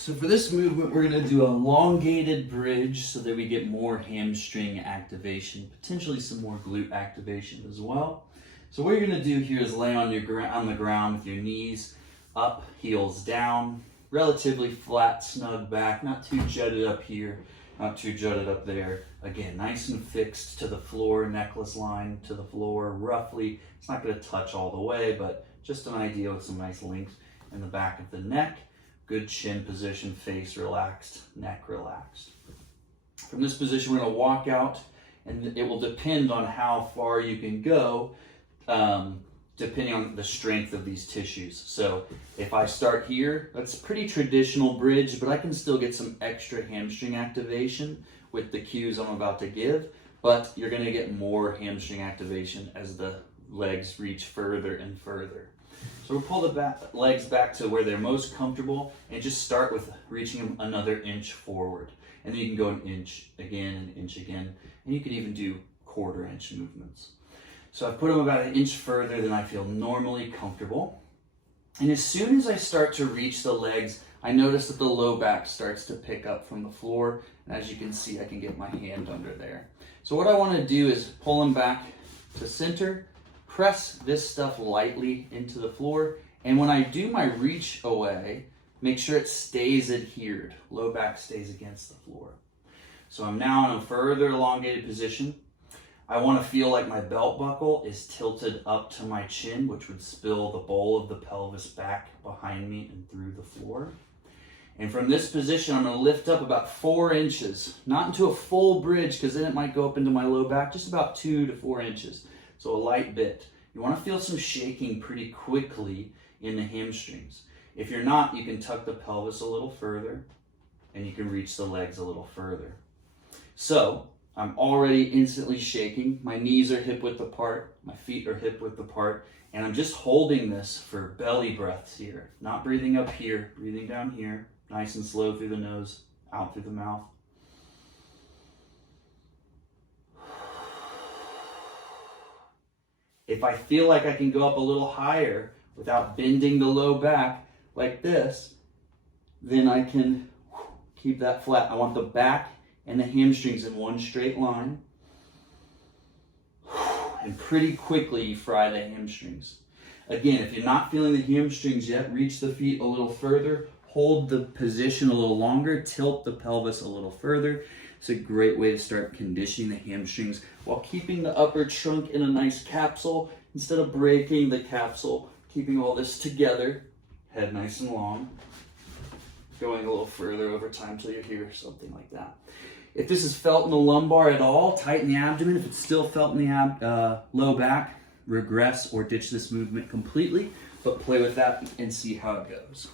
So for this movement, we're going to do a elongated bridge so that we get more hamstring activation, potentially some more glute activation as well. So what you're going to do here is lay on the ground with your knees up, heels down, relatively flat, snug back, not too jutted up here, not too jutted up there. Again, nice and fixed to the floor, necklace line to the floor, roughly. It's not going to touch all the way, but just an idea with some nice length in the back of the neck. Good chin position, face relaxed, neck relaxed. From this position, we're going to walk out, and it will depend on how far you can go, depending on the strength of these tissues. So if I start here, that's a pretty traditional bridge, but I can still get some extra hamstring activation with the cues I'm about to give, but you're going to get more hamstring activation as the legs reach further and further. So we'll pull the legs back to where they're most comfortable and just start with reaching them another inch forward. And then you can go an inch again, and you can even do quarter-inch movements. So I've put them about an inch further than I feel normally comfortable. And as soon as I start to reach the legs, I notice that the low back starts to pick up from the floor. And as you can see, I can get my hand under there. So what I want to do is pull them back to center, press this stuff lightly into the floor, and when I do my reach away, make sure it stays adhered. Low back stays against the floor. So I'm now in a further elongated position. I want to feel like my belt buckle is tilted up to my chin, which would spill the bowl of the pelvis back behind me and through the floor. And from this position, I'm going to lift up about 4 inches, not into a full bridge because then it might go up into my low back, just about 2 to 4 inches. So a light bit. You want to feel some shaking pretty quickly in the hamstrings. If you're not, you can tuck the pelvis a little further and you can reach the legs a little further. So I'm already instantly shaking. My knees are hip width apart, my feet are hip width apart, and I'm just holding this for belly breaths here. Not breathing up here, breathing down here, nice and slow through the nose, out through the mouth. If I feel like I can go up a little higher without bending the low back like this, then I can keep that flat. I want the back and the hamstrings in one straight line. And pretty quickly you fry the hamstrings. Again, if you're not feeling the hamstrings yet, reach the feet a little further, hold the position a little longer, tilt the pelvis a little further. It's a great way to start conditioning the hamstrings while keeping the upper trunk in a nice capsule instead of breaking the capsule, keeping all this together, head nice and long, going a little further over time till you hear something like that. If this is felt in the lumbar at all, tighten the abdomen. If it's still felt in the low back, regress or ditch this movement completely, but play with that and see how it goes.